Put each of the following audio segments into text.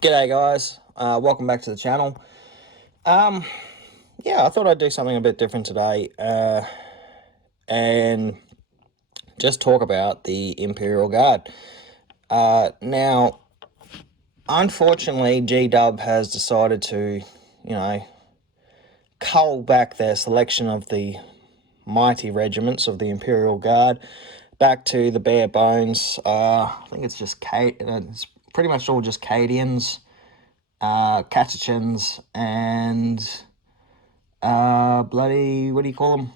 G'day guys, welcome back to the channel. Um, yeah, I thought I'd do something a bit different today, and just talk about the Imperial Guard. Now, unfortunately, G-Dub has decided to, cull back their selection of the mighty regiments of the Imperial Guard back to the bare bones. I think it's just it's pretty much all just Cadians, Catechins, and bloody, what do you call them?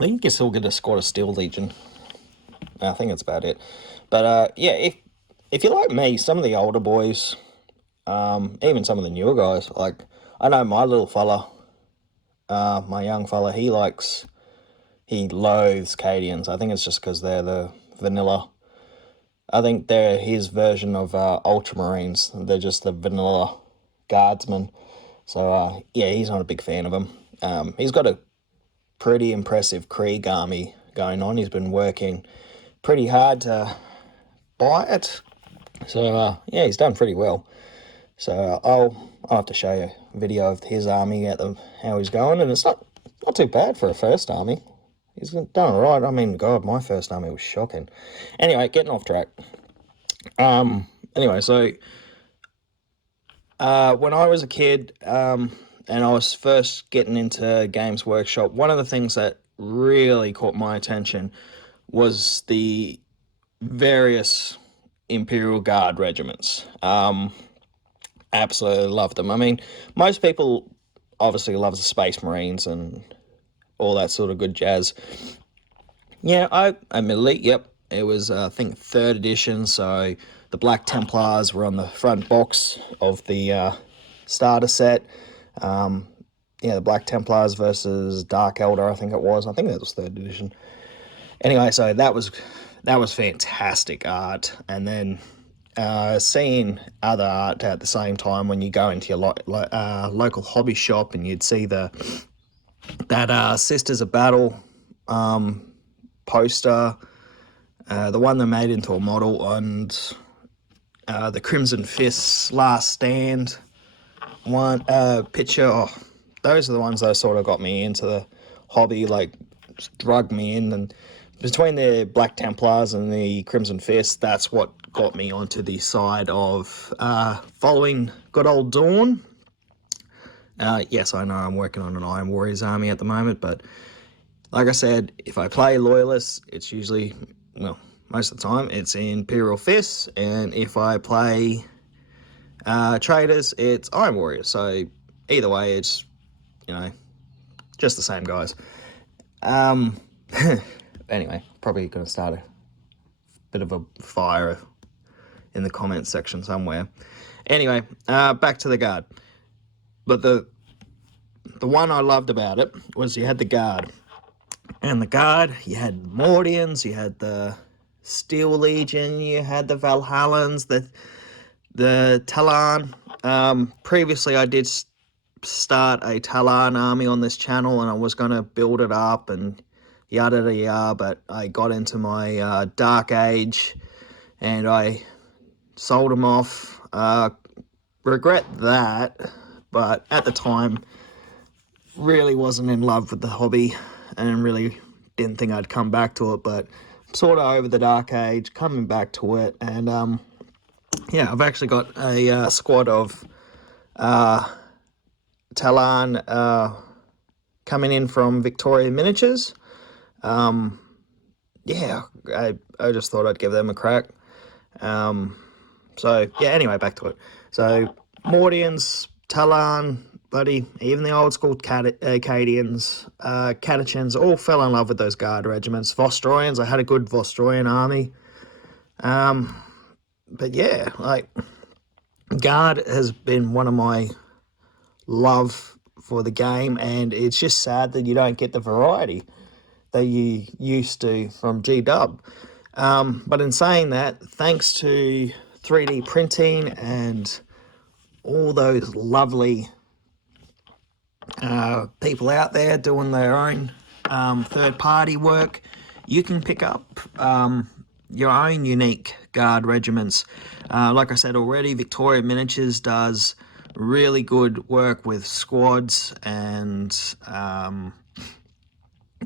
I think you can still get a squad of Steel Legion. I think that's about it. But yeah, if you like me, some of the older boys, even some of the newer guys, like I know my little fella, my young fella, he loathes Cadians. I think it's just because they're the vanilla. I think they're his version of Ultramarines. They're just the vanilla guardsmen. So yeah, he's not a big fan of them. He's got a pretty impressive Krieg army going on. He's been working pretty hard to buy it. So yeah, he's done pretty well. So I'll have to show you a video of his army how he's going, and it's not too bad for a first army. He's done all right. I mean, God, my first army was shocking. Anyway, getting off track. Anyway, so when I was a kid, and I was first getting into Games Workshop, one of the things that really caught my attention was the various Imperial Guard regiments. Absolutely loved them. I mean, most people obviously love the Space Marines and all that sort of good jazz. Yeah, I admittedly, yep, it was, I think, 3rd edition, so the Black Templars were on the front box of the starter set. Yeah, the Black Templars versus Dark Elder, I think it was. I think that was 3rd edition. Anyway, so that was fantastic art, and then seeing other art at the same time when you go into your local hobby shop and you'd see that Sisters of Battle poster, the one they made into a model, and the Crimson Fist's Last Stand one picture. Oh, those are the ones that sort of got me into the hobby, like drug me in. And between the Black Templars and the Crimson Fist, that's what got me onto the side of following good old Dawn. Yes, I know I'm working on an Iron Warriors army at the moment, but like I said, if I play Loyalists, it's usually, well, most of the time, it's Imperial Fists, and if I play Traders, it's Iron Warriors. So either way, it's, just the same guys. Anyway, probably going to start a bit of a fire in the comments section somewhere. Anyway, back to the Guard. But the one I loved about it was you had the Guard. And the Guard, you had Mordians, you had the Steel Legion, you had the Valhallans, the Talon. Previously, I did start a Talon army on this channel, and I was going to build it up and yada yada yada, but I got into my Dark Age, and I sold them off. Regret that, but at the time, really wasn't in love with the hobby, and really didn't think I'd come back to it, but sort of over the Dark Age, coming back to it, and yeah, I've actually got a squad of Talon coming in from Victoria Miniatures. Yeah, I just thought I'd give them a crack. So yeah, anyway, back to it. So Mordians, Talon, buddy, even the old school Cadians, Catechins, all fell in love with those Guard regiments. Vostroyans, I had a good Vostroyan army. But yeah, like, Guard has been one of my love for the game, and it's just sad that you don't get the variety that you used to from G-Dub. But in saying that, thanks to 3D printing and all those lovely people out there doing their own third-party work, you can pick up your own unique guard regiments. Like I said already, Victoria Miniatures does really good work with squads, and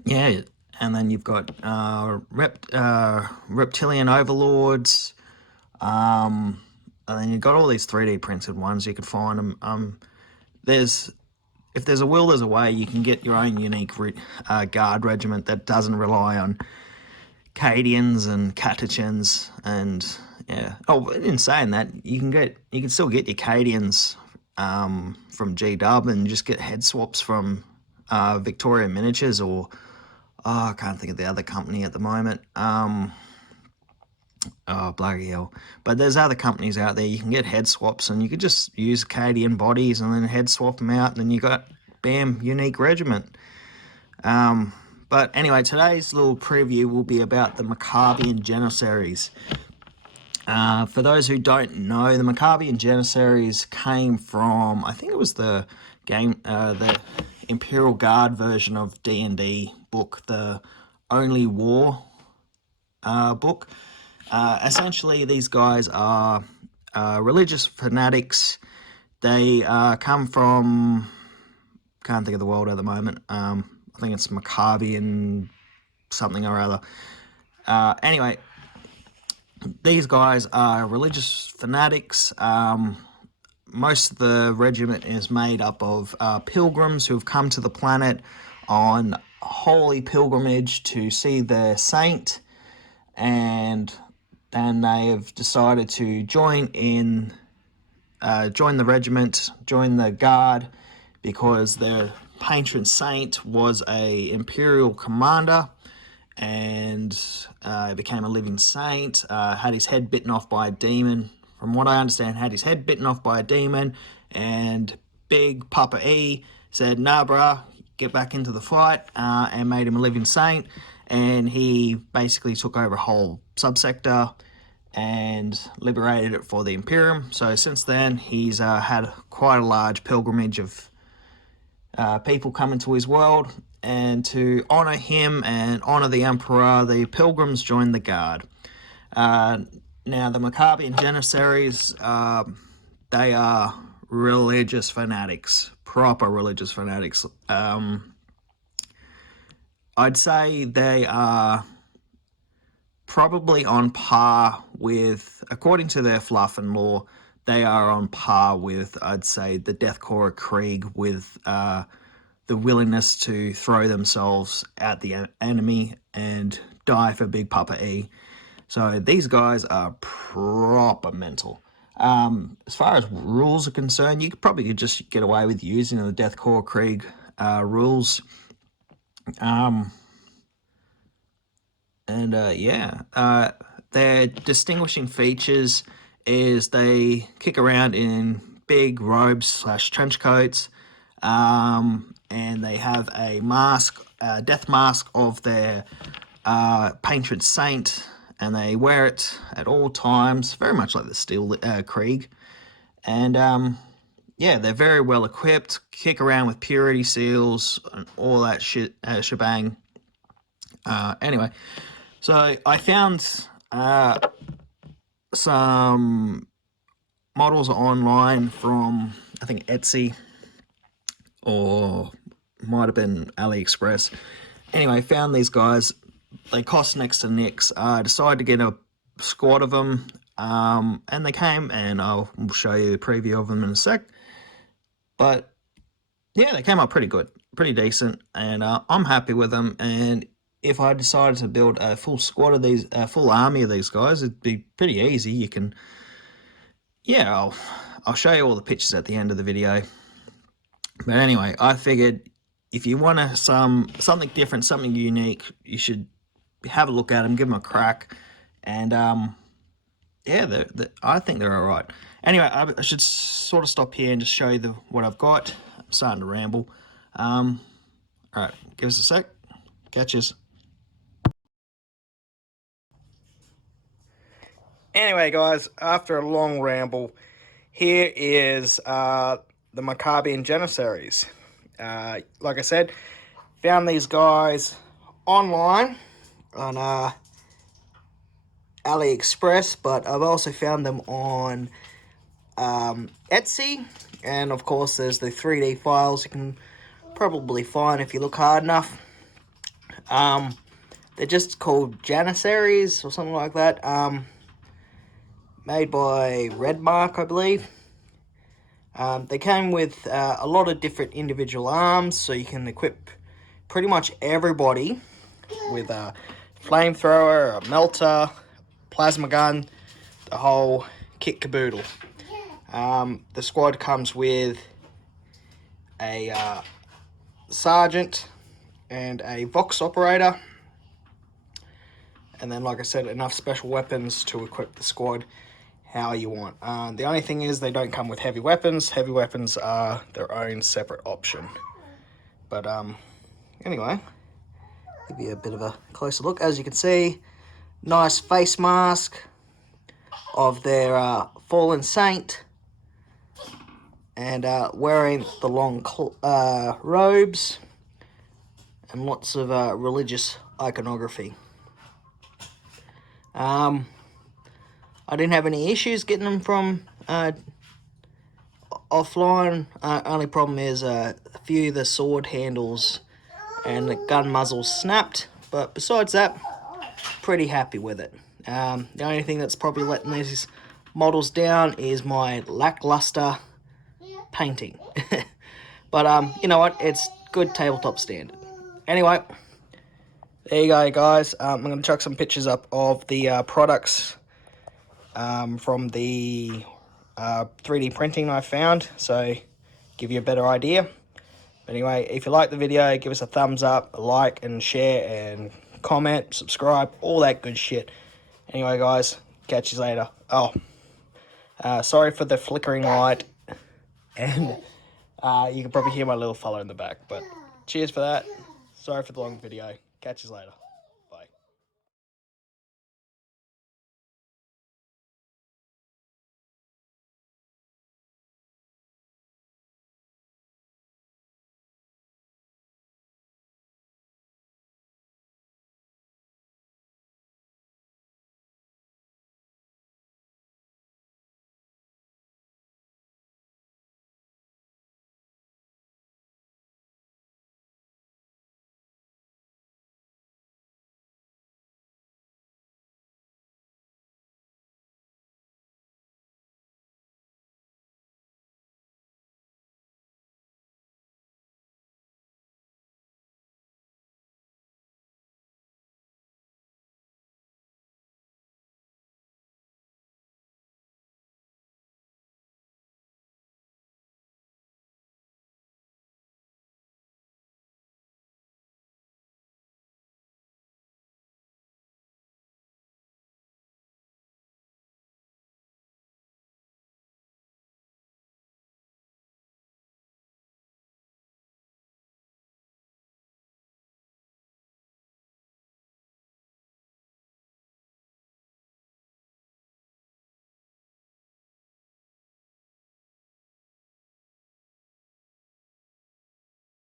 yeah, and then you've got reptilian overlords, and then you've got all these 3D printed ones. You can find them. There's If there's a will, there's a way. You can get your own unique guard regiment that doesn't rely on Cadians and Catechans, and yeah. Oh, in saying that, you can still get your Cadians from G-Dub, and just get head swaps from Victoria Miniatures, or I can't think of the other company at the moment. Oh, bloody hell. But there's other companies out there. You can get head swaps, and you could just use Cadian bodies and then head swap them out, and then you got, bam, unique regiment. But anyway, today's little preview will be about the Maccabian Janissaries. For those who don't know, the Maccabian Janissaries came from, I think it was the Imperial Guard version of D&D book, the Only War book. Essentially, these guys are religious fanatics. They come from, can't think of the world at the moment. I think it's Maccabian something or other. Anyway, these guys are religious fanatics. Most of the regiment is made up of pilgrims who have come to the planet on holy pilgrimage to see their saint, and then they have decided to join the regiment, join the guard, because their patron saint was a Imperial commander, and became a living saint. Had his head bitten off by a demon. From what I understand, had his head bitten off by a demon, and Big Papa E said, "Nah, bruh, get back into the fight," and made him a living saint. And he basically took over a whole subsector and liberated it for the Imperium. So since then, he's had quite a large pilgrimage of people come into his world, and to honour him and honour the Emperor, the pilgrims joined the guard. Now, the Maccabian Janissaries, they are religious fanatics, proper religious fanatics. I'd say they are probably on par with, according to their fluff and lore, they are on par with, I'd say, the Deathcore Krieg, with the willingness to throw themselves at the enemy and die for Big Papa E. So these guys are proper mental. As far as rules are concerned, you could just get away with using the Deathcore Krieg rules. Their distinguishing features is they kick around in big robes / trench coats, and they have a mask, death mask of their patron saint, and they wear it at all times, very much like the Steel Krieg. And they're very well equipped, kick around with purity seals and all that shit, shebang. Anyway, so I found some models online from, I think, Etsy, or might have been AliExpress. Anyway, found these guys. They cost next to nix. I decided to get a squad of them, and they came, and I'll show you a preview of them in a sec. But yeah, they came up pretty good, pretty decent, and I'm happy with them. And if I decided to build a full squad of these, a full army of these guys, it'd be pretty easy. You can, I'll show you all the pictures at the end of the video. But anyway, I figured if you want something different, something unique, you should have a look at them, give them a crack, and I think they're all right. Anyway, I should sort of stop here and just show you what I've got. I'm starting to ramble. All right, give us a sec. Catch us. Anyway, guys, after a long ramble, here is the Maccabian Janissaries. Like I said, found these guys online on AliExpress, but I've also found them on Etsy, and of course there's the 3D files you can probably find if you look hard enough. They're just called Janissaries or something like that, made by Redmark, I believe. They came with a lot of different individual arms, so you can equip pretty much everybody with a flamethrower, a melter, plasma gun, the whole kit caboodle. The squad comes with a sergeant and a Vox operator, and then, like I said, enough special weapons to equip the squad how you want. The only thing is they don't come with heavy weapons. Heavy weapons are their own separate option. But anyway, give you a bit of a closer look. As you can see, nice face mask of their fallen saint, and wearing the long robes, and lots of religious iconography. I didn't have any issues getting them from offline. Only problem is a few of the sword handles and the gun muzzle snapped, but besides that, pretty happy with it. The only thing that's probably letting these models down is my lackluster painting. But you know what, it's good tabletop standard. Anyway, there you go, guys. I'm going to chuck some pictures up of the products from the 3D printing I found, so give you a better idea. But anyway, if you like the video, give us a thumbs up, a like and share and comment, subscribe, all that good shit. Anyway, guys, catch you later. Oh, sorry for the flickering light, and you can probably hear my little fella in the back, but cheers for that. Sorry for the long video. Catch you later.